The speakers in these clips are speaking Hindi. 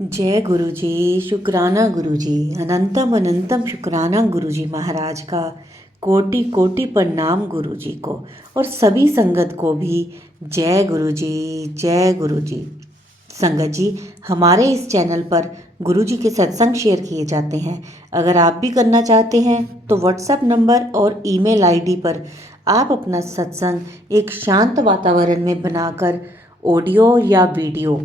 जय गुरु जी। शुक्राना गुरु जी। अनंतम अनंतम शुक्राना गुरु जी महाराज का। कोटि कोटि प्रणाम गुरु जी को और सभी संगत को भी जय गुरु जी। जय गुरु जी। संगत जी, हमारे इस चैनल पर गुरु जी के सत्संग शेयर किए जाते हैं। अगर आप भी करना चाहते हैं तो व्हाट्सएप नंबर और ईमेल आईडी पर आप अपना सत्संग एक शांत वातावरण में बनाकर ऑडियो या वीडियो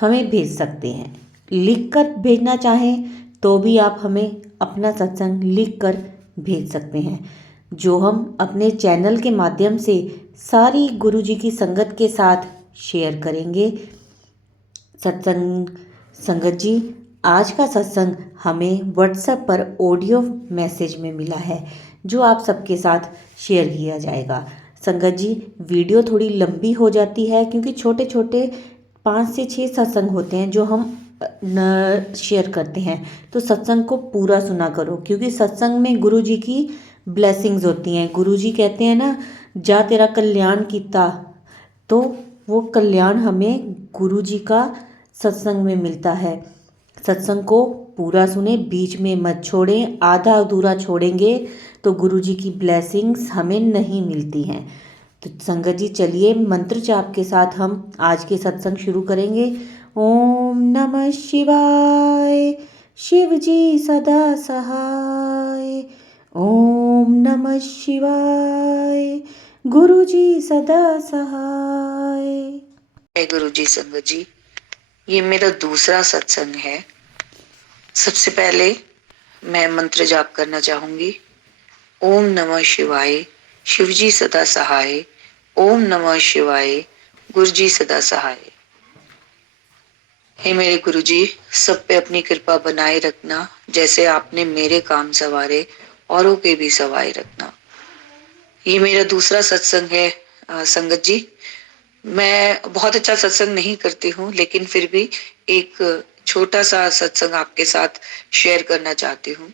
हमें भेज सकते हैं। लिख कर भेजना चाहें तो भी आप हमें अपना सत्संग लिख कर भेज सकते हैं, जो हम अपने चैनल के माध्यम से सारी गुरु जी की संगत के साथ शेयर करेंगे। सत्संग संगत जी, आज का सत्संग हमें व्हाट्सएप पर ऑडियो मैसेज में मिला है, जो आप सबके साथ शेयर किया जाएगा। संगत जी, वीडियो थोड़ी लंबी हो जाती है क्योंकि छोटे छोटे 5 से 6 सत्संग होते हैं जो हम न शेयर करते हैं। तो सत्संग को पूरा सुना करो, क्योंकि सत्संग में गुरु जी की ब्लेसिंग्स होती हैं। गुरु जी कहते हैं ना, जा तेरा कल्याण कीता, तो वो कल्याण हमें गुरु जी का सत्संग में मिलता है। सत्संग को पूरा सुने, बीच में मत छोड़ें। आधा अधूरा छोड़ेंगे तो गुरु जी की ब्लेसिंग्स हमें नहीं मिलती हैं। तो संगत जी, चलिए मंत्र जाप के साथ हम आज के सत्संग शुरू करेंगे। ओम नमः शिवाय, शिव जी सदा सहाय। ओम नमः शिवाय, गुरु जी सदा सहाय। जय गुरु जी। संगत जी, ये मेरा दूसरा सत्संग है। सबसे पहले मैं मंत्र जाप करना चाहूंगी। ओम नमः शिवाय, शिव जी सदा सहाय। ओम नमः शिवाय, गुरु जी सदा सहाय। हे मेरे गुरु जी, सब पे अपनी कृपा बनाए रखना। जैसे आपने मेरे काम संवारे, औरों के भी संवारे रखना। ये मेरा दूसरा सत्संग है। संगत जी, मैं बहुत अच्छा सत्संग नहीं करती हूँ, लेकिन फिर भी एक छोटा सा सत्संग आपके साथ शेयर करना चाहती हूँ।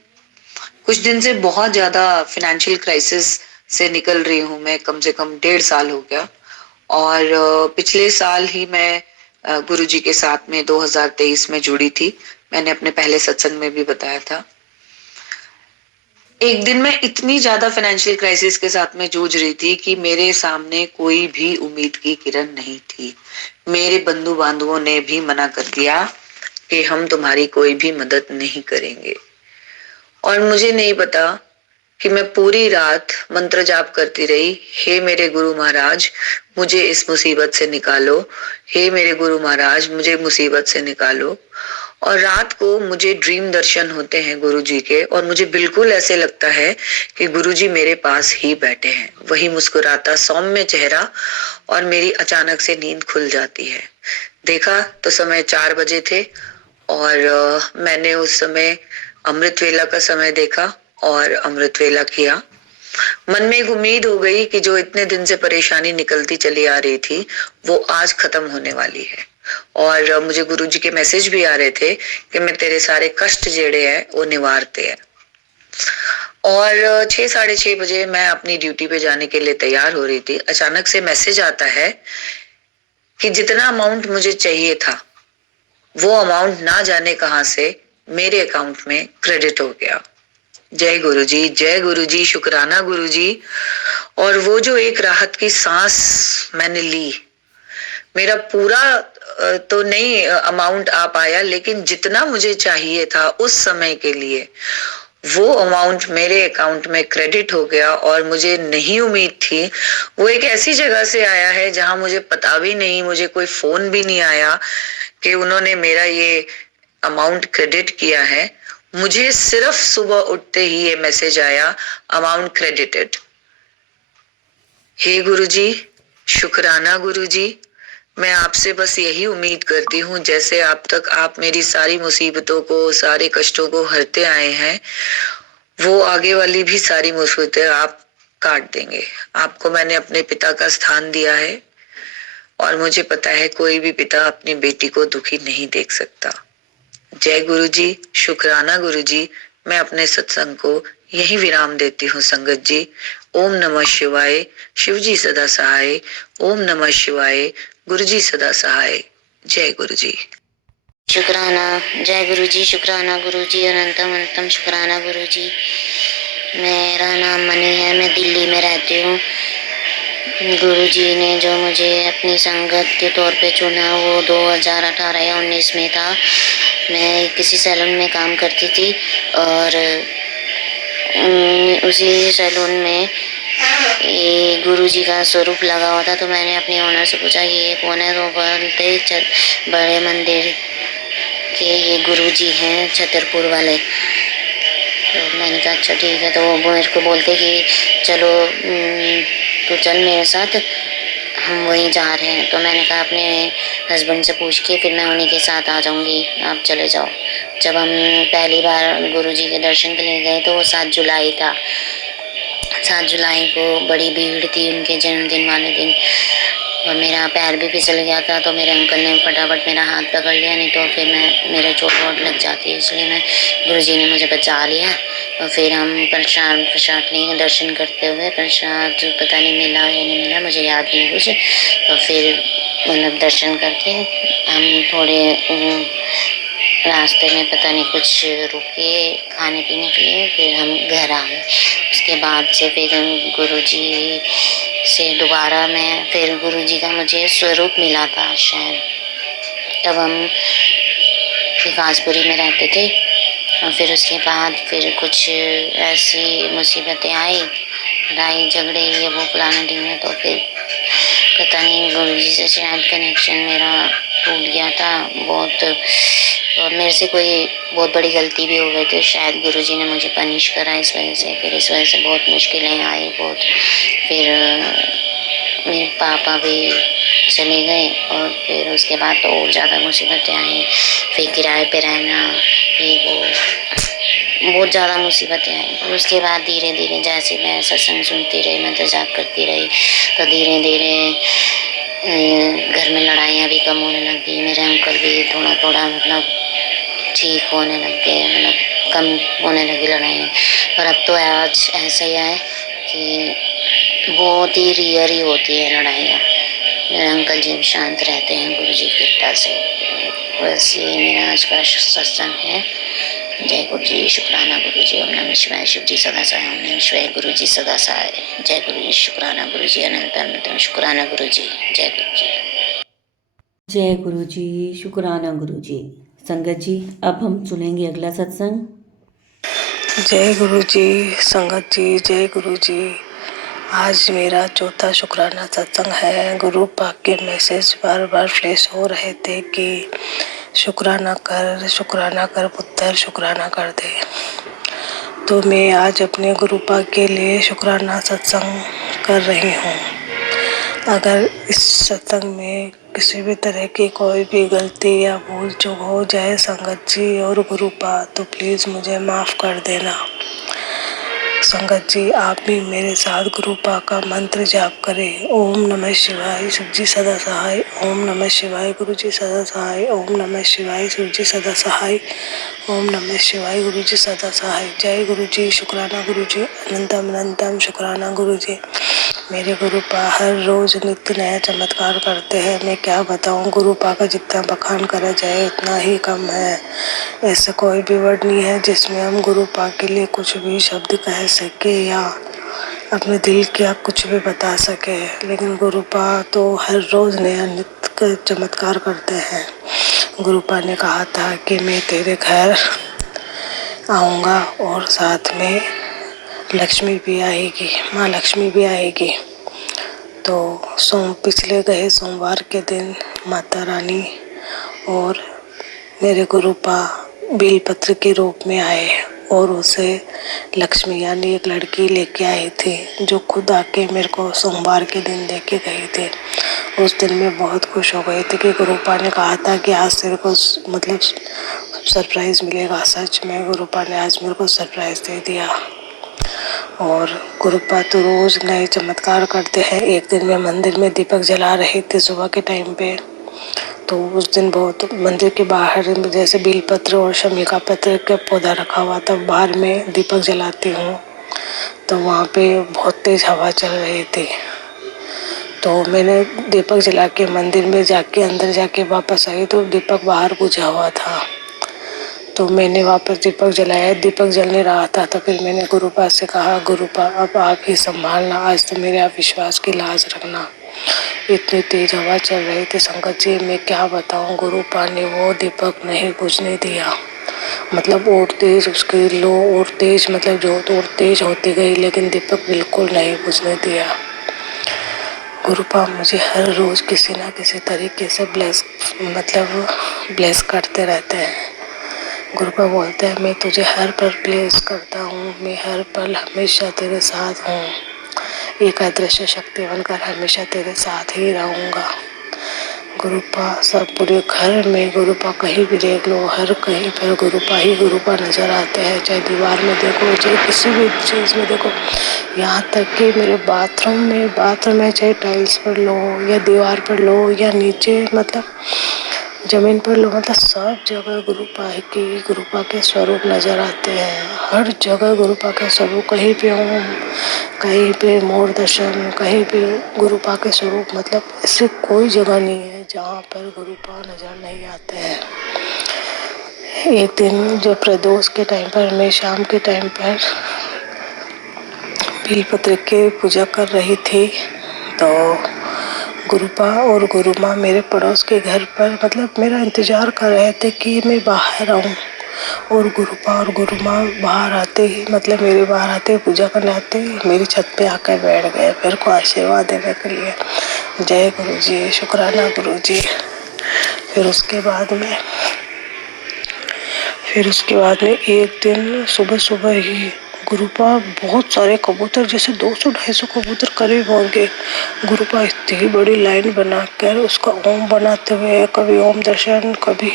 कुछ दिन से बहुत ज्यादा फाइनेंशियल क्राइसिस से निकल रही हूँ मैं। कम से कम 1.5 साल हो गया। और पिछले साल ही मैं गुरु जी के साथ में 2023 में जुड़ी थी। मैंने अपने पहले सत्संग में भी बताया था। एक दिन मैं इतनी ज्यादा फाइनेंशियल क्राइसिस के साथ में जूझ रही थी कि मेरे सामने कोई भी उम्मीद की किरण नहीं थी। मेरे बंधु बांधवों ने भी मना कर दिया कि हम तुम्हारी कोई भी मदद नहीं करेंगे। और मुझे नहीं पता कि मैं पूरी रात मंत्र जाप करती रही। हे मेरे गुरु महाराज, मुझे इस मुसीबत से निकालो। हे मेरे गुरु महाराज, मुझे मुसीबत से निकालो। और रात को मुझे ड्रीम दर्शन होते हैं गुरु जी के, और मुझे बिल्कुल ऐसे लगता है कि गुरु जी मेरे पास ही बैठे हैं। वही मुस्कुराता सौम्य चेहरा, और मेरी अचानक से नींद खुल जाती है। देखा तो समय 4 बजे थे, और मैंने उस समय अमृत वेला का समय देखा और अमृत वेला किया। मन में एक उम्मीद हो गई कि जो इतने दिन से परेशानी निकलती चली आ रही थी, वो आज खत्म होने वाली है। और मुझे गुरु जी के मैसेज भी आ रहे थे कि मैं तेरे सारे कष्ट जेड़े हैं वो निवारते हैं। और 6 साढ़े 6 बजे मैं अपनी ड्यूटी पे जाने के लिए तैयार हो रही थी। अचानक से मैसेज आता है कि जितना अमाउंट मुझे चाहिए था, वो अमाउंट ना जाने कहां से मेरे अकाउंट में क्रेडिट हो गया। जय गुरु जी, जय गुरु जी, शुक्राना गुरु जी। और वो जो एक राहत की सांस मैंने ली, मेरा पूरा तो नहीं अमाउंट आ पाया, लेकिन जितना मुझे चाहिए था उस समय के लिए, वो अमाउंट मेरे अकाउंट में क्रेडिट हो गया। और मुझे नहीं उम्मीद थी। वो एक ऐसी जगह से आया है जहां मुझे पता भी नहीं, मुझे कोई फोन भी नहीं आया कि उन्होंने मेरा ये अमाउंट क्रेडिट किया है। मुझे सिर्फ सुबह उठते ही ये मैसेज आया, अमाउंट क्रेडिटेड। हे गुरु जी, शुक्राना गुरु जी। मैं आपसे बस यही उम्मीद करती हूँ, जैसे आप तक आप मेरी सारी मुसीबतों को, सारे कष्टों को हरते आए हैं, वो आगे वाली भी सारी मुसीबतें आप काट देंगे। आपको मैंने अपने पिता का स्थान दिया है, और मुझे पता है कोई भी पिता अपनी बेटी को दुखी नहीं देख सकता। जय गुरु जी, शुक्राना गुरु जी। मैं अपने सत्संग को यही विराम देती हूँ संगत जी। ओम नमः शिवाय, शिव जी सदा सहाय। ओम नमः शिवाय, गुरु जी सदा सहाय। जय गुरु जी। शुक्राना। जय गुरु जी। शुक्राना गुरु जी। अनंतम अनंतम शुक्राना गुरु जी। मेरा नाम मनी है, मैं दिल्ली में रहती हूँ। गुरु जी ने जो मुझे अपनी संगत के तौर पे चुना वो 2018 या 19 में था। मैं किसी सैलून में काम करती थी और उसी सैलून में ये गुरु जी का स्वरूप लगा हुआ था। तो मैंने अपने ओनर से पूछा कि ये कौन है, तो बोलते बड़े मंदिर के ये गुरु जी हैं, छतरपुर वाले। तो मैंने कहा अच्छा ठीक है। तो वो मेरे को बोलते कि चलो तो चल मेरे साथ, हम वहीं जा रहे हैं। तो मैंने कहा अपने हस्बैंड से पूछ के फिर मैं उन्हीं के साथ आ जाऊंगी, आप चले जाओ। जब हम पहली बार गुरुजी के दर्शन के लिए गए तो वो 7 जुलाई था। 7 जुलाई को बड़ी भीड़ थी उनके जन्मदिन वाले दिन, और मेरा पैर भी फिसल गया था। तो मेरे अंकल ने फटाफट मेरा हाथ पकड़ लिया, नहीं तो फिर मेरे चोट वोट लग जाती, इसलिए गुरुजी ने मुझे बचा लिया। और फिर हम प्रसाद नहीं, दर्शन करते हुए प्रसाद पता नहीं मिला या नहीं मिला, मुझे याद नहीं कुछ। तो फिर मतलब दर्शन करके हम थोड़े रास्ते में पता नहीं कुछ रुके खाने पीने के लिए, फिर हम घर आ गए। उसके बाद से फिर गुरुजी से दोबारा मैं फिर गुरुजी का मुझे स्वरूप मिला था शायद, तब हम विकासपुरी में रहते थे। और फिर उसके बाद फिर कुछ ऐसी मुसीबतें आई, लड़ाई झगड़े ये वो फलाना ढींगना, तो फिर पता नहीं गुरुजी से शायद कनेक्शन मेरा टूट गया था बहुत, और मेरे से कोई बहुत बड़ी गलती भी हो गई थी, शायद गुरुजी ने मुझे पनिश करा इस वजह से। फिर इस वजह से बहुत मुश्किलें आई बहुत। फिर मेरे पापा भी चले गए, और फिर उसके बाद तो और ज़्यादा मुसीबतें आई। फिर किराए पे रहना, ये वो बहुत ज़्यादा मुसीबतें आई। और उसके बाद धीरे धीरे जैसे मैं सत्संग सुनती रही, मैं मजाक करती रही, तो धीरे धीरे घर में लड़ाइयाँ भी कम होने लगी। मेरे अंकल भी थोड़ा थोड़ा मतलब ठीक होने लग गए, मतलब कम होने लगी लड़ाइयाँ। और अब तो आज ऐसा ही है कि बहुत ही रेयर ही होती है लड़ाइयाँ। मेरे अंकल जी भी शांत रहते हैं गुरु जी की कृपा से। बस ये मेरा आज का सत्संग है। जय गुरु जी। शुक्राना गुरु जी। ओम नमः शिवाय। शिव जी सदा सहाय। ओम नमः शिवाय। गुरु जी सदा सहाय। जय गुरु जी। शुक्राना गुरु जी। अनंत अनंत शुक्राना गुरु जी। जय गुरु जी। जय गुरु जी। शुक्राना गुरु जी। संगत जी, अब हम सुनेंगे अगला सत्संग। जय गुरु जी। संगत जी जय गुरु जी। आज मेरा चौथा शुक्राना सत्संग है। गुरु पाक के मैसेज बार बार फ्लैश हो रहे थे कि शुक्राना कर पुत्र, शुक्राना कर दे। तो मैं आज अपने गुरु पाक के लिए शुक्राना सत्संग कर रही हूँ। अगर इस सत्संग में किसी भी तरह की कोई भी गलती या भूल चूक हो जाए संगत जी और गुरु पाक, तो प्लीज़ मुझे माफ़ कर देना। संगत जी आप भी मेरे साथ गुरु पाक का मंत्र जाप करें। ओम नमः शिवाय। शिव जी सदा सहाय। ओम नमः शिवाय। गुरु जी सदा सहाय। ओम नमः शिवाय। शिव जी सदा सहाय। ओम नमः शिवाय। गुरु जी सदा सहाय। जय गुरु जी। शुक्राना गुरु जी। अनंतम अनंतम शुक्राना गुरु जी। मेरे गुरु पा हर रोज नित्य नया चमत्कार करते हैं। मैं क्या बताऊं, गुरु पा का जितना बखान करा जाए उतना ही कम है। ऐसा कोई भी वर्ड नहीं है जिसमें हम गुरु पा के लिए कुछ भी शब्द कह सके या अपने दिल का कुछ भी बता सके। लेकिन गुरु पा तो हर रोज नया नित्य चमत्कार करते हैं। गुरु पा ने कहा था कि मैं तेरे घर आऊँगा और साथ में लक्ष्मी भी आएगी, माँ लक्ष्मी भी आएगी। तो पिछले गए सोमवार के दिन माता रानी और मेरे गुरुपा बेलपत्र के रूप में आए और उसे लक्ष्मी यानी एक लड़की लेके आई थी, जो खुद आके मेरे को सोमवार के दिन लेके गई थी। उस दिन मैं बहुत खुश हो गई थी कि गुरुपा ने कहा था कि आज तेरे को मतलब सरप्राइज़ मिलेगा। सच में गुरुपा ने आज मेरे को सरप्राइज़ दे दिया। और गुरुपा तो रोज़ नए चमत्कार करते हैं। एक दिन मैं मंदिर में दीपक जला रही थी सुबह के टाइम पे, तो उस दिन बहुत मंदिर के बाहर जैसे बेलपत्र और शमी का पत्र का पौधा रखा हुआ था, बाहर में दीपक जलाती हूँ, तो वहाँ पे बहुत तेज़ हवा चल रही थी। तो मैंने दीपक जला के मंदिर में जाके अंदर जाके वापस आई तो दीपक बाहर बुझा हुआ था। तो मैंने वापस दीपक जलाया, दीपक जल नहीं रहा था। तो फिर मैंने गुरुपा से कहा, गुरुपा अब आप ही संभालना, आज तो मेरे आप विश्वास की लाज रखना। इतनी तेज हवा चल रही थी संगत जी, मैं क्या बताऊं। गुरुपा ने वो दीपक नहीं बुझने दिया, मतलब और तेज उसकी लो और तेज, मतलब जोत और तेज होती गई, लेकिन दीपक बिल्कुल नहीं बुझने दिया। गुरुपा मुझे हर रोज किसी ना किसी तरीके से ब्लेस करते रहते हैं। गुरुपा बोलते हैं, मैं तुझे हर पल ब्लेस करता हूँ, मैं हर पल हमेशा तेरे साथ हूँ, एक अदृश्य शक्ति बनकर हमेशा तेरे साथ ही रहूँगा। गुरुपा सब पूरे घर में, गुरुपा कहीं भी देख लो, हर कहीं पर गुरुपा नजर आते हैं। चाहे दीवार में देखो, चाहे किसी भी चीज़ में देखो, यहाँ तक कि मेरे बाथरूम में चाहे टाइल्स पर लो या दीवार पर लो या नीचे, मतलब जमीन पर लो, मतलब सब जगह गुरुपा के स्वरूप नजर आते हैं। हर जगह गुरुपा के स्वरूप, कहीं पे ओम, कहीं पे मोर दर्शन, कहीं पे गुरुपा के स्वरूप, मतलब ऐसी कोई जगह नहीं है जहाँ पर गुरुपा नजर नहीं आते हैं। एक दिन जब प्रदोष के टाइम पर, मैं शाम के टाइम पर बेलपत्र की पूजा कर रही थी, तो गुरुपा और गुरुमाँ मेरे पड़ोस के घर पर, मतलब मेरा इंतजार कर रहे थे कि मैं बाहर आऊँ। और गुरुपा और गुरुमाँ बाहर आते ही, मतलब मेरे बाहर आते, पूजा करने आते ही मेरी छत पे आकर बैठ गए मेरे को आशीर्वाद देने के लिए। जय गुरु जी, शुक्राना गुरु जी। फिर उसके बाद में एक दिन सुबह सुबह ही गुरुपा बहुत सारे कबूतर, जैसे 200-250 कबूतर करीब होंगे, गुरुपा इतनी बड़ी लाइन बनाकर उसका ओम बनाते हुए, कभी ओम दर्शन कभी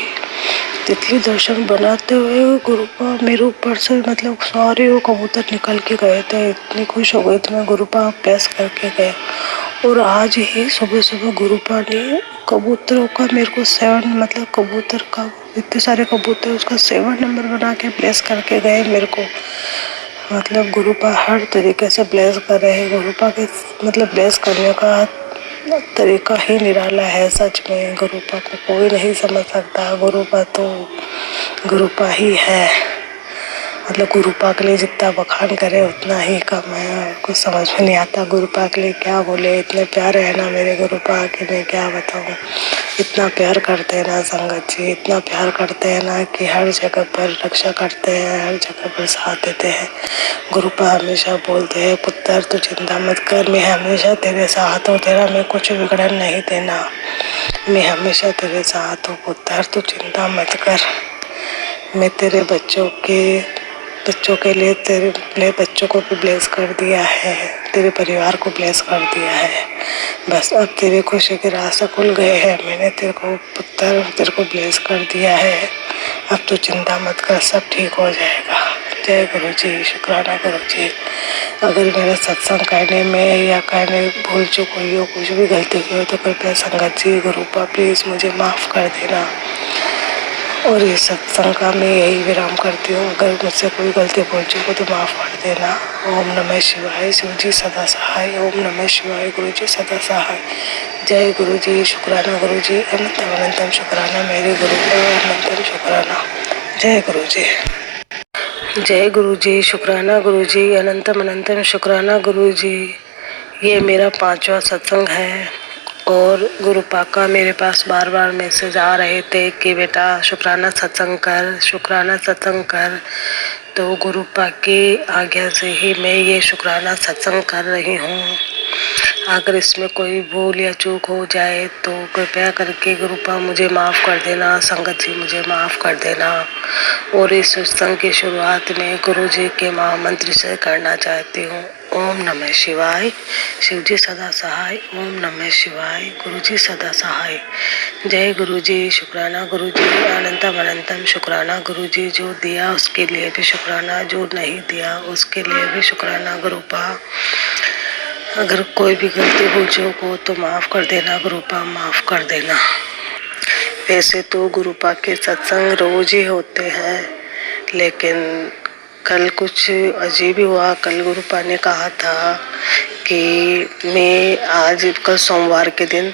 तितली दर्शन बनाते हुए, गुरुपा मेरे ऊपर से, मतलब सारे वो कबूतर निकल के गए थे। इतनी खुश हो गई थी मैं, गुरुपा प्लेस करके गए। और आज ही सुबह सुबह गुरुपा ने कबूतरों का मेरे को 7, मतलब कबूतर का, इतने सारे कबूतर, उसका 7 नंबर बना के ब्लेस करके गए मेरे को। मतलब गुरुपा हर तरीके से ब्लेस कर रहे हैं। गुरुपा के, मतलब ब्लेस करने का तरीका ही निराला है। सच में गुरुपा को कोई नहीं समझ सकता। गुरुपा तो गुरुपा ही है। मतलब गुरुपा के लिए जितना बखान करे उतना ही कम है। कुछ समझ में नहीं आता गुरुपा के लिए क्या बोले। इतने प्यारे है ना मेरे गुरुपा के, मैं क्या बताऊँ। इतना प्यार करते हैं ना संगत जी, इतना प्यार करते हैं ना कि हर जगह पर रक्षा करते हैं, हर जगह पर साथ देते हैं। गुरुपा हमेशा बोलते हैं, पुत्र तू चिंता मत कर, मैं हमेशा तेरे साथ हूँ, तेरा मैं कुछ बिगड़न नहीं देना, मैं हमेशा तेरे साथ हूँ पुत्र, तू चिंता मत कर। मैं तेरे बच्चों के लिए, तेरे बच्चों को भी ब्लेस कर दिया है, तेरे परिवार को ब्लेस कर दिया है। बस अब तेरे खुशी के रास्ते खुल गए हैं। मैंने तेरे को पुत्र, तेरे को ब्लेस कर दिया है। अब तो चिंता मत कर, सब ठीक हो जाएगा। जय गुरु जी, शुक्राना गुरु जी। अगर मेरा सत्संग करने में या कहने भूल चूक हुई हो, कुछ भी गलती हुई हो, तो कृपया संगत जी, गुरुपा प्लीज़ मुझे माफ़ कर देना। और ये सत्संग का मैं यही विराम करती हूँ। अगर मुझसे कोई गलती भूल चूक हो तो माफ़ कर देना। ओम नमः शिवाय, शिव जी सदा सहाय। ओम नमः शिवाय, गुरु जी सदा सहाय। जय गुरु जी, शुक्राना गुरु जी, अनंतम अनंतम शुक्राना मेरे गुरु का, अनंतम शुक्राना। जय गुरु जी। जय गुरु जी, शुक्राना गुरु जी, अनंतम अनंतम शुक्राना गुरु जी। ये मेरा 5वां सत्संग है और गुरुपा का मेरे पास बार बार मैसेज आ रहे थे कि बेटा शुक्राना सत्संग कर, शुक्राना सत्संग कर। तो गुरुपा की आज्ञा से ही मैं ये शुक्राना सत्संग कर रही हूँ। अगर इसमें कोई भूल या चूक हो जाए तो कृपया करके गुरुपा मुझे माफ़ कर देना, संगत जी मुझे माफ़ कर देना। और इस सत्संग की शुरुआत में गुरु जी के महामंत्र से करना चाहती हूँ। ओम नमः शिवाय, शिव जी सदा सहाय। ओम नमः शिवाय, गुरु जी सदा सहाय। जय गुरु जी, शुक्राना गुरु जी, अनंतम अनंतम शुक्राना गुरु जी। जो दिया उसके लिए भी शुक्राना, जो नहीं दिया उसके लिए भी शुक्राना गुरुपा। अगर कोई भी गलती भूल चूक हो तो माफ़ कर देना गुरुपा, माफ़ कर देना। वैसे तो गुरुपा के सत्संग रोज ही होते हैं, लेकिन कल कुछ अजीब ही हुआ। कल गुरुपा ने कहा था कि मैं आज कल सोमवार के दिन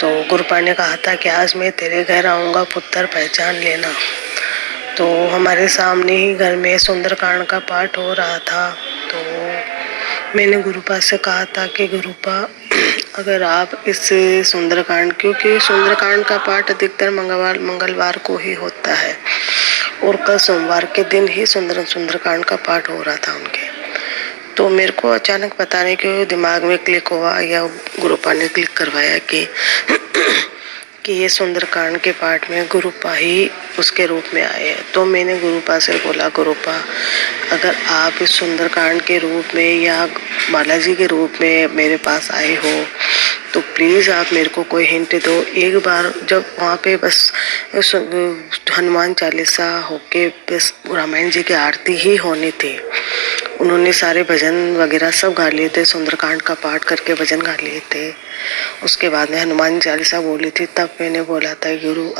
तो गुरुपा ने कहा था कि आज मैं तेरे घर आऊँगा, पुत्र पहचान लेना। तो हमारे सामने ही घर में सुंदरकांड का पाठ हो रहा था। तो मैंने गुरुपा से कहा था कि गुरुपा अगर आप इस सुंदरकांड, क्योंकि सुंदरकांड का पाठ अधिकतर मंगलवार को ही होता है और कल सोमवार के दिन ही सुंदरकांड का पाठ हो रहा था उनके। तो मेरे को अचानक पता नहीं क्यों दिमाग में क्लिक हुआ या गुरुपा ने क्लिक करवाया कि ये सुंदरकांड के पाठ में गुरुपा ही उसके रूप में आए हैं। तो मैंने गुरुपा से बोला, गुरुपा अगर आप इस सुंदरकांड के रूप में या बालाजी के रूप में मेरे पास आए हो तो प्लीज़ आप मेरे को कोई हिंट दो। एक बार जब वहाँ पे बस हनुमान चालीसा होके बस रामायण जी की आरती ही होनी थी, उन्होंने सारे भजन वगैरह सब गा लिए थे, सुंदरकांड का पाठ करके भजन गा लिए थे। उसके बाद में हनुमान चालीसा बोली थी। तब मैंने बोला था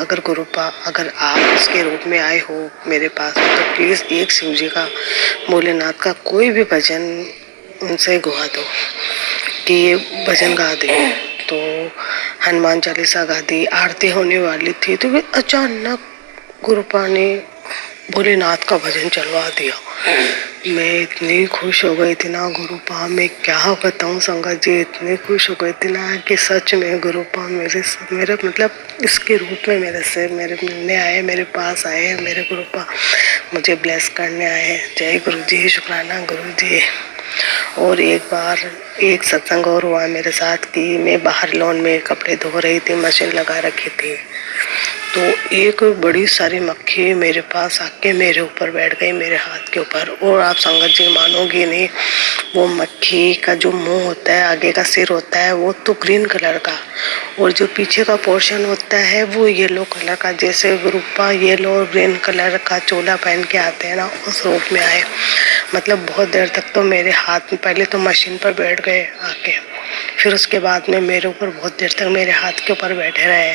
अगर गुरुपा अगर आप इसके रूप में आए हो मेरे पास तो प्लीज़ एक शिव जी का, भोलेनाथ का कोई भी भजन उनसे गुआ दो कि ये भजन गा दे। तो हनुमान चालीसा गा दी, आरती होने वाली थी तो अचानक गुरुपा ने भोलेनाथ का भजन चलवा दिया। मैं इतनी खुश हो गई थी ना गुरुपा, मैं क्या बताऊं संगत जी, इतनी खुश हो गई थी ना कि सच में गुरुपा मेरे मतलब इसके रूप में मेरे मिलने आए, मेरे पास आए, मेरे गुरुपा मुझे ब्लेस करने आए। जय गुरु जी, शुक्राना गुरु जी। और एक बार एक सत्संग और हुआ मेरे साथ कि मैं बाहर लॉन में कपड़े धो रही थी, मशीन लगा रखी थी, तो एक बड़ी सारी मक्खी मेरे पास आके मेरे ऊपर बैठ गई, मेरे हाथ के ऊपर। और आप संगत जी मानोगी नहीं, वो मक्खी का जो मुंह होता है, आगे का सिर होता है वो तो ग्रीन कलर का, और जो पीछे का पोर्शन होता है वो येलो कलर का। जैसे गुरुपा येलो और ग्रीन कलर का चोला पहन के आते हैं ना, उस रूप में आए। मतलब बहुत देर तक तो मेरे हाथ में, पहले तो मशीन पर बैठ गए आके, फिर उसके बाद में मेरे ऊपर बहुत देर तक मेरे हाथ के ऊपर बैठे रहे।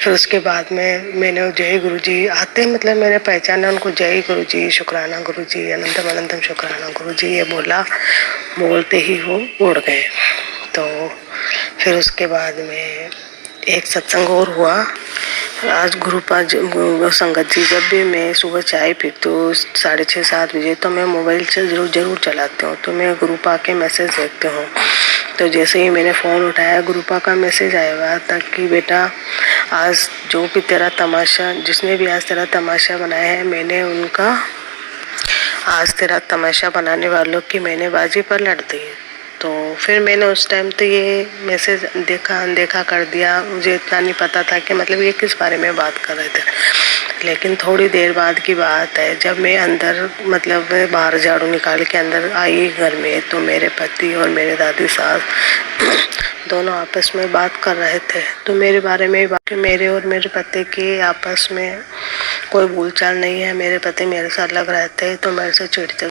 फिर उसके बाद में मैंने जय गुरु जी आते, मतलब मैंने पहचाना उनको, जय गुरु जी, शुक्राना गुरु जी, अनंतम अनंतम शुक्राना गुरु जी, ये बोला। बोलते ही वो उड़ गए। तो फिर उसके बाद में एक सत्संग और हुआ। आज गुरुपा संगत जी, जब भी मैं सुबह चाय पीती हूँ 6:30-7 बजे तो मैं मोबाइल से जरूर चलाती हूँ, तो मैं गुरुपा के मैसेज देखती हूँ। तो जैसे ही मैंने फ़ोन उठाया, गुरुपा का मैसेज आया हुआ था कि बेटा आज जो भी तेरा तमाशा, जिसने भी आज तेरा तमाशा बनाया है, मैंने उनका आज तेरा तमाशा बनाने वालों की मैंने बाजी पलट दी। तो फिर मैंने उस टाइम तो ये मैसेज अनदेखा कर दिया। मुझे इतना नहीं पता था कि मतलब ये किस बारे में बात कर रहे थे। लेकिन थोड़ी देर बाद की बात है, जब मैं अंदर मतलब बाहर झाड़ू निकाल के अंदर आई घर में, तो मेरे पति और मेरे दादी सास दोनों आपस में बात कर रहे थे। तो मेरे बारे में बात, मेरे और मेरे पति की आपस में कोई बोलचाल नहीं है। मेरे पति मेरे साथ लग रहे थे तो मेरे से चिढ़ते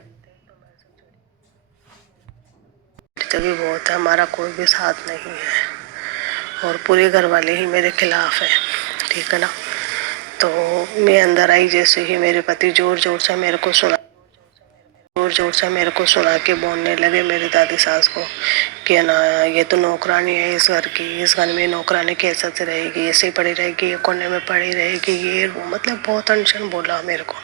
भी बहुत है, हमारा कोई भी साथ नहीं है और पूरे घर वाले ही मेरे खिलाफ है, ठीक है ना। तो मैं अंदर आई, जैसे ही मेरे पति जोर जोर से मेरे को सुना के बोलने लगे मेरी दादी सास को कि ना ये तो नौकरानी है इस घर की, इस घर में नौकरानी कैसे से रहेगी, ऐसे ही पड़ी रहेगी, ये कोने में पड़ी रहेगी, ये वो, मतलब बहुत अनशन बोला मेरे को।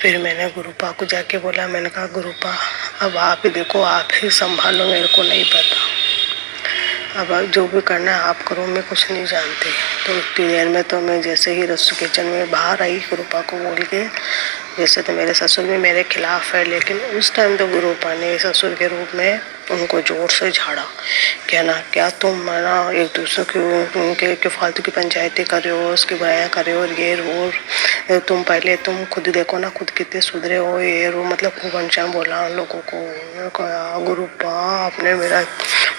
फिर मैंने गुरुपा को जाके बोला, मैंने कहा गुरुपा अब आप ही देखो, आप ही संभालो, मेरे को नहीं पता, अब जो भी करना है आप करो, मैं कुछ नहीं जानती। तो उतनी देर में तो मैं जैसे ही रसोई किचन में बाहर आई गुरुपा को बोल के, वैसे तो मेरे ससुर भी मेरे खिलाफ है, लेकिन उस टाइम तो गुरुपा ने ससुर के रूप में उनको जोर से झाड़ा, क्या तुम ना एक दूसरे के फालतू की पंचायतें कर रहे हो, उसकी बुराइयाँ कर रहे हो, और ये और तुम पहले तुम खुद देखो ना, खुद कितने सुधरे हो, ये वो, मतलब खूब अनशन बोला उन लोगों को। गुरुपा आपने मेरा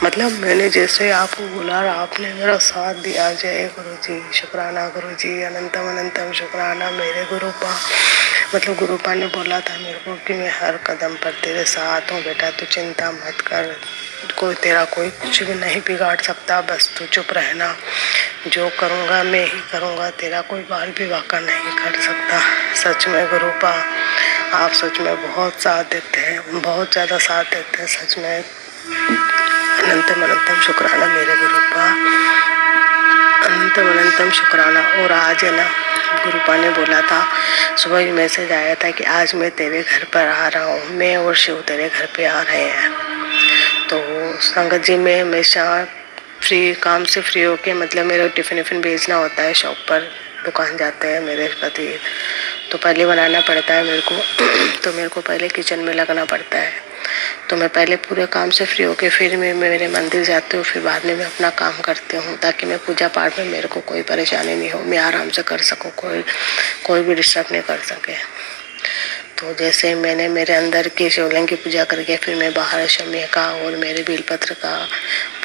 मतलब, मैंने जैसे आपको बोला आपने मेरा साथ दिया। जय गुरु जी, शुक्राना गुरु जी, अनंतम अनंतम शुक्राना मेरे गुरुपा। मतलब गुरुपा ने बोला था मेरे को कि मैं हर कदम पर तेरे साथ हूँ बेटा, तू चिंता मत कर, तेरा कोई कुछ भी नहीं बिगाड़ सकता, बस तू चुप रहना, जो करूँगा मैं ही करूँगा, तेरा कोई बाल भी वाका नहीं कर सकता। सच में गुरुपा आप सच में बहुत साथ देते हैं, बहुत ज़्यादा साथ देते हैं, सच में अनंतम अनंतम शुक्राना मेरे गुरुपा, अनंतम अनंतम शुक्राना। और आज है ना, गुरुपा ने बोला था, सुबह ही मैसेज आया था कि आज मैं तेरे घर पर आ रहा हूँ, मैं और शिव तेरे घर पे आ रहे हैं। तो संगत जी में हमेशा काम से फ्री होके, मतलब मेरे टिफ़िन भेजना होता है, शॉप पर दुकान जाते हैं मेरे पति, तो पहले बनाना पड़ता है मेरे को तो मेरे को पहले किचन में लगना पड़ता है। तो मैं पहले पूरे काम से फ्री होके फिर मैं मेरे मंदिर जाती हूँ, फिर बाद में मैं अपना काम करती हूँ, ताकि मैं पूजा पाठ में मेरे को कोई परेशानी नहीं हो, मैं आराम से कर सकूँ, कोई भी डिस्टर्ब नहीं कर सके। तो जैसे मैंने मेरे अंदर की शिवलिंग की पूजा करके फिर मैं बाहर शमी का और मेरे बेलपत्र का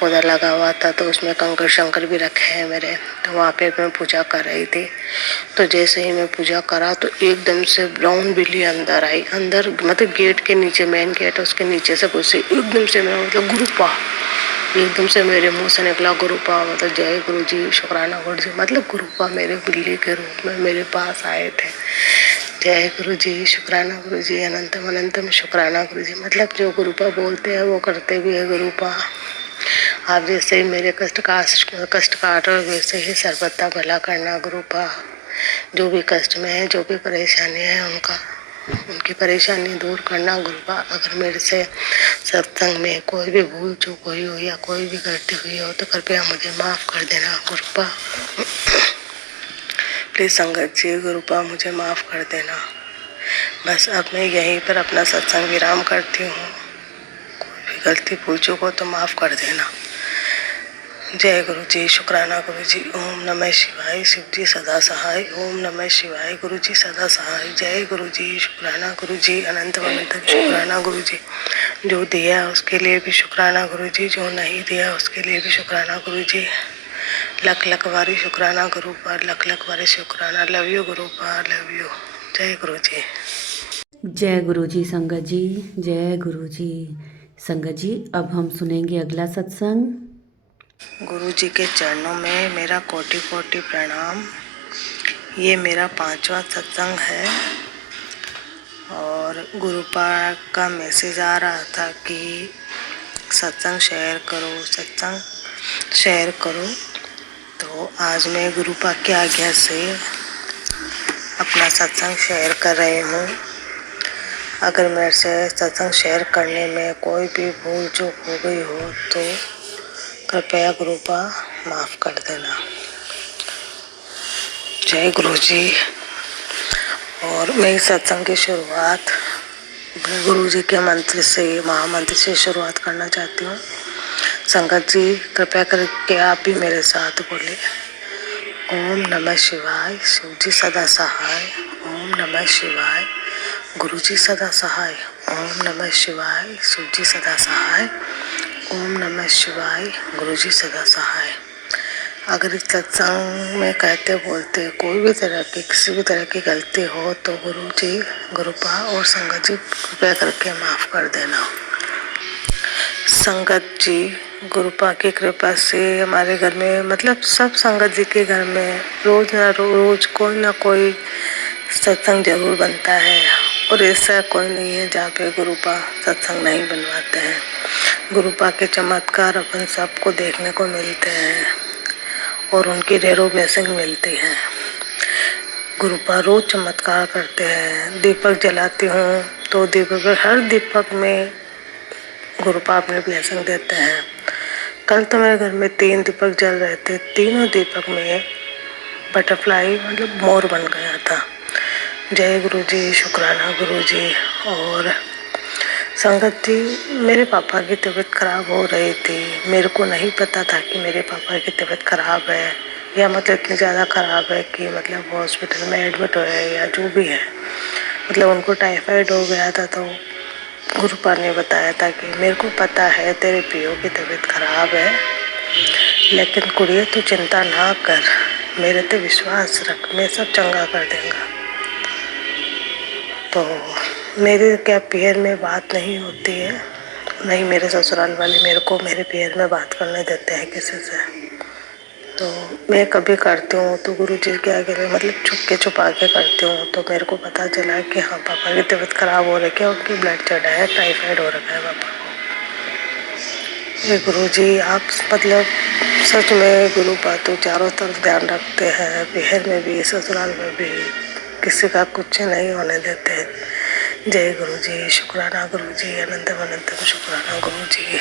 पौधा लगा हुआ था, तो उसमें कंकर शंकर भी रखे हैं मेरे, तो वहाँ पे मैं पूजा कर रही थी। तो जैसे ही मैं पूजा करा तो एकदम से ब्राउन बिल्ली अंदर आई, अंदर मतलब गेट के नीचे, मेन गेट उसके नीचे से घुसी, एकदम से मैं मतलब गुरुपा, एकदम से मेरे मुंह से निकला गुरुपा, मतलब जय गुरु जी, शुक्राना गुरु जी, मतलब गुरुपा मेरे बिल्ली के रूप में मेरे पास आए थे। जय गुरु जी, शुक्राना गुरु जी, अनंतम अनंतम शुक्राना गुरु जी, मतलब जो गुरुपा बोलते हैं वो करते भी है गुरुपा। आप जैसे ही मेरे कष्ट काट रहे हो, वैसे ही सर्वथा भला करना गुरुपा। जो भी कष्ट में है, जो भी परेशानी है, उनकी परेशानी दूर करना गुरुपा। अगर मेरे से सत्संग में कोई भी भूल चूक हुई हो या कोई भी गलती हुई हो तो कृपया मुझे माफ़ कर देना गुरुपा। प्लीज़ संगत जी, गुरुपा मुझे माफ़ कर देना। बस अब मैं यहीं पर अपना सत्संग विराम करती हूँ। कोई भी गलती भूल चूक हो तो माफ़ कर देना। जय गुरु जी, शुक्राना गुरु जी, ओम नमः शिवाय, शिव जी सदा सहाय, ओम नमः शिवाय, गुरु जी सदा सहाय। जय गुरु जी, शुक्राना गुरु जी, अनंत अनंत शुक्राना गुरु जी। जो दिया उसके लिए भी शुक्राना गुरु जी, जो नहीं दिया उसके लिए भी शुक्राना गुरु जी। लख लख बारी शुक्राना गुरु पर, लख लख बारी शुक्राना। लव यू गुरु पर, लव यू। जय गुरु जी। जय गुरु जी संगत जी, जय गुरु जी। संगत जी, अब हम सुनेंगे अगला सत्संग। गुरु जी के चरणों में मेरा कोटि कोटि प्रणाम। ये मेरा 5वां सत्संग है और गुरुपा का मैसेज आ रहा था कि सत्संग शेयर करो, सत्संग शेयर करो। तो आज मैं गुरुपा की आज्ञा से अपना सत्संग शेयर कर रही हूँ। अगर मेरे से सत्संग शेयर करने में कोई भी भूल चूक हो गई हो तो कृपया गुरुपा माफ़ कर देना। जय गुरु जी। और मैं इस सत्संग की शुरुआत गुरु जी के मंत्र से, महामंत्र से शुरुआत करना चाहती हूँ। संगत जी कृपया करके आप भी मेरे साथ बोले, ओम नमः शिवाय, शिव जी सदा सहाय, ओम नमः शिवाय, गुरु जी सदा सहाय, ओम नमः शिवाय, शिव जी सदा सहाय, ओम नमः शिवाय, गुरु जी सदा सहाय। अगर इस सत्संग में कहते बोलते कोई भी तरह की, किसी भी तरह की गलती हो तो गुरु जी, गुरुपा और संगत जी कृपया करके माफ़ कर देना। संगत जी, गुरुपा की कृपा से हमारे घर में, मतलब सब संगत जी के घर में रोज ना रोज कोई ना कोई सत्संग जरूर बनता है। और ऐसा कोई नहीं है जहाँ पे गुरुपा सत्संग नहीं बनवाते हैं। गुरुपा के चमत्कार अपन सबको देखने को मिलते हैं और उनकी ढेरों ब्लेसिंग मिलती है। गुरुपा रोज चमत्कार करते हैं। दीपक जलाती हूँ तो हर दीपक में गुरुपा अपने ब्लेसिंग देते हैं। कल तो मेरे घर में 3 दीपक जल रहे थे, तीनों दीपक में बटरफ्लाई मतलब मोर बन गया था। जय गुरु जी, शुक्राना गुरु जी। और संगत जी, मेरे पापा की तबीयत खराब हो रही थी। मेरे को नहीं पता था कि मेरे पापा की तबीयत खराब है, या मतलब इतनी ज़्यादा खराब है कि मतलब हॉस्पिटल में एडमिट हुए हैं या जो भी है। मतलब उनको टाइफाइड हो गया था। तो गुरुपा ने बताया था कि मेरे को पता है तेरे पियो की तबीयत खराब है, लेकिन कुड़िए तू चिंता ना कर, मेरे पे विश्वास रख, मैं सब चंगा कर देंगा। तो मेरे क्या पैर में बात नहीं होती है, नहीं मेरे ससुराल वाले मेरे को मेरे पैर में बात करने देते हैं किसी से। तो मैं कभी करती हूँ तो गुरुजी के आगे में मतलब छुपा के करती हूँ। तो मेरे को पता चला कि हाँ पापा की तबीयत खराब हो रखी है, उनकी ब्लड चढ़ा है, टाइफाइड हो रखा है पापा को। ये गुरुजी आप मतलब सच में गुरु बातों चारों तरफ ध्यान रखते हैं, पहर में भी ससुराल में भी किसी का कुछ नहीं होने देते हैं। जय गुरुजी, शुक्राना गुरुजी, अनंतम अनंतम शुक्राना गुरुजी।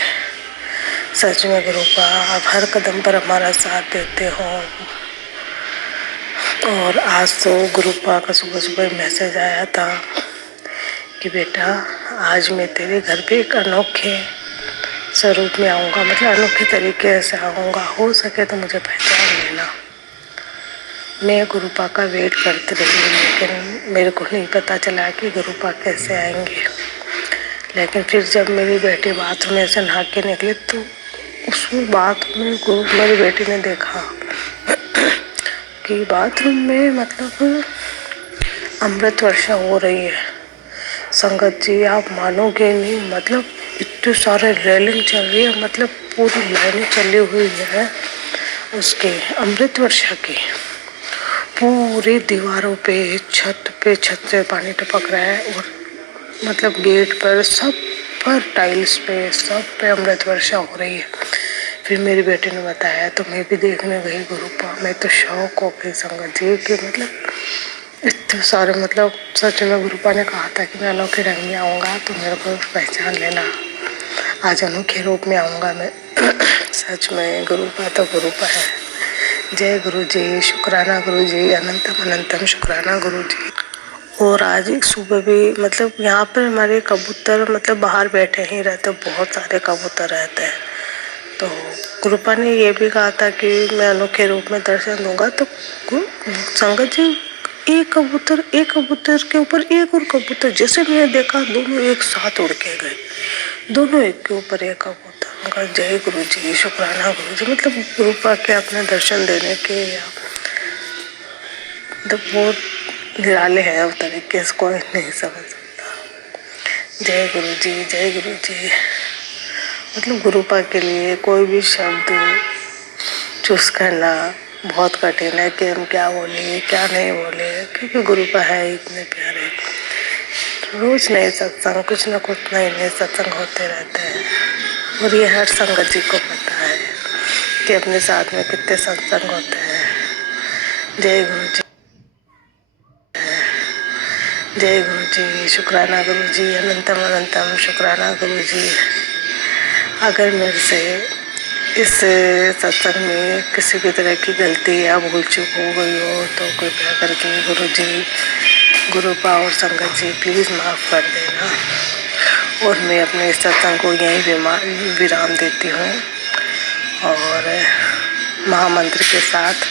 सच में गुरु का आप हर कदम पर हमारा साथ देते हो। और आज तो गुरु पा का सुबह सुबह मैसेज आया था कि बेटा आज मैं तेरे घर पे एक अनोखे स्वरूप में आऊँगा, मतलब अनोखे तरीके से आऊँगा, हो सके तो मुझे पहचान लेना। मैं गुरुपा का वेट करती रही, लेकिन मेरे को नहीं पता चला कि गुरुपा कैसे आएंगे। लेकिन फिर जब मेरी बेटी बाथरूम में से नहा के निकली तो उसमें बाथरूम में मेरी बेटी ने देखा कि बाथरूम में मतलब अमृत वर्षा हो रही है। संगत जी आप मानोगे नहीं, मतलब इतने सारे रेलिंग चल रही है, मतलब पूरी लाइनें चली हुई है उसके अमृत वर्षा की। पूरी दीवारों पे छत से पानी टपक रहा है और मतलब गेट पर सब पर टाइल्स पे सब पे अमृत वर्षा हो रही है। फिर मेरी बेटी ने बताया तो मैं भी देखने गई गुरुपा। मैं तो शौक हो गई संगत जी कि मतलब इतने सारे, मतलब सच में गुरुपा ने कहा था कि मैं अनोखे रंग में आऊँगा तो मेरे को पहचान लेना, आज अनोखे रूप में आऊँगा मैं। सच में गुरुपा तो गुरुपा है। जय गुरु जी, शुक्राना गुरु जी, अनंतम अनंतम शुक्राना गुरु जी। और आज सुबह भी मतलब यहाँ पर हमारे कबूतर मतलब बाहर बैठे ही रहते, बहुत सारे कबूतर रहते हैं। तो गुरुपा ने ये भी कहा था कि मैं अनोखे रूप में दर्शन दूंगा। तो संगत जी एक कबूतर के ऊपर एक और कबूतर, जैसे मैंने देखा दोनों एक साथ उड़ के गए, दोनों एक के ऊपर एक कबूतर। जय गुरु जी, शुक्राना गुरु जी। मतलब गुरुपा के अपने दर्शन देने के मतलब बहुत निराले हैं उस तरीके से, कोई नहीं समझ सकता। जय गुरु जी, जय गुरु जी। मतलब गुरुपा के लिए कोई भी शब्द चूज करना बहुत कठिन है कि हम क्या बोले क्या नहीं बोले, क्योंकि गुरुपा है इतने प्यारे। रोज नए सत्संग, कुछ न कुछ नए सत्संग होते रहते हैं। और ये हर संगत जी को पता है कि अपने साथ में कितने सत्संग होते हैं। जय गुरु जी, जय गुरु जी, शुक्राना गुरु जी, अनंतम अनंतम शुक्राना गुरु जी। अगर मेरे से इस सत्संग में किसी भी तरह की गलती या भूल चूक हो गई हो तो कृपया करके गुरु जी, गुरुपा और संगत जी प्लीज़ माफ़ कर देना। और मैं अपने इस सत्संग को यहीं विराम देती हूँ और महामंत्र के साथ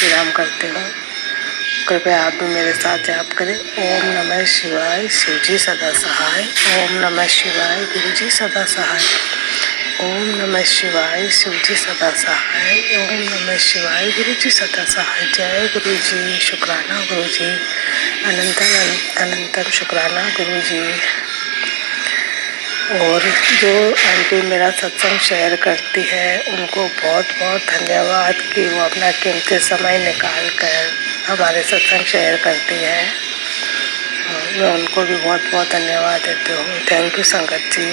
विराम करती हूँ। कृपया आप भी मेरे साथ जाप करें। ओम नमः शिवाय, शिवजी सदा सहाय। ओम नमः शिवाय, गुरुजी सदा सहाय। ओम नमः शिवाय, शिवजी सदा सहाय। ओम नमः शिवाय, गुरुजी सदा सहाय। जय गुरु जी, शुक्राना गुरु जी, अनंतम अनंतम शुक्राना गुरु जी। और जो आंटी मेरा सत्संग शेयर करती है उनको बहुत बहुत धन्यवाद कि वो अपना कीमती समय निकाल कर हमारे सत्संग शेयर करती है। मैं उनको भी बहुत बहुत धन्यवाद देती हूँ। थैंक यू संगत जी,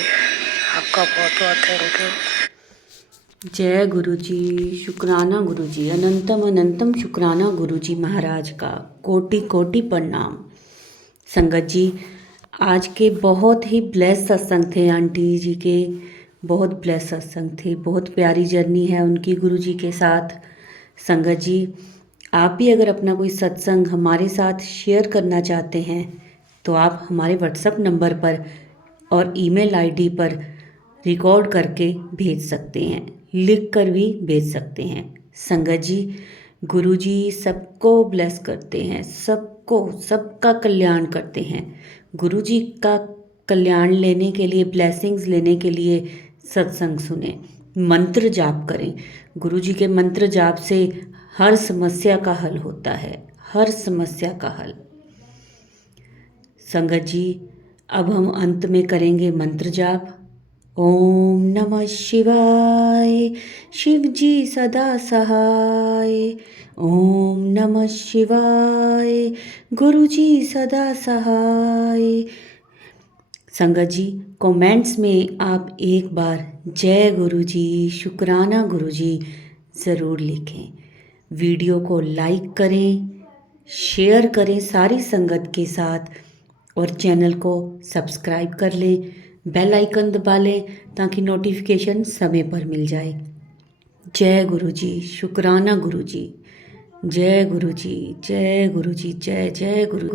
आपका बहुत बहुत थैंक यू। जय गुरु जी, शुक्राना गुरु जी, अनंतम अनंतम शुक्राना गुरु जी महाराज का कोटि कोटि प्रणाम। संगत जी आज के बहुत ही ब्लेस सत्संग थे, आंटी जी के बहुत ब्लेस सत्संग थे, बहुत प्यारी जर्नी है उनकी गुरु जी के साथ। संगत जी आप भी अगर अपना कोई सत्संग हमारे साथ शेयर करना चाहते हैं तो आप हमारे व्हाट्सएप नंबर पर और ईमेल आईडी पर रिकॉर्ड करके भेज सकते हैं, लिख कर भी भेज सकते हैं। संगत जी गुरुजी सबको ब्लेस करते हैं, सबको सबका कल्याण करते हैं। गुरुजी का कल्याण लेने के लिए, ब्लेसिंग्स लेने के लिए सत्संग सुने, मंत्र जाप करें। गुरुजी के मंत्र जाप से हर समस्या का हल होता है, हर समस्या का हल। संगत जी, अब हम अंत में करेंगे मंत्र जाप। ओम नमः शिवाय, शिव जी सदा सहाय। ओम नमः शिवाय, गुरु जी सदा सहाय। संगत जी, कमेंट्स में आप एक बार जय गुरु जी, शुक्राना गुरु जी ज़रूर लिखें। वीडियो को लाइक करें, शेयर करें सारी संगत के साथ और चैनल को सब्सक्राइब कर लें, बेल आइकन दबा लें ताकि नोटिफिकेशन समय पर मिल जाए। जय गुरु जी, शुक्राना गुरु जी, जय गुरु जी, जय गुरु जी, जय जय गुरु।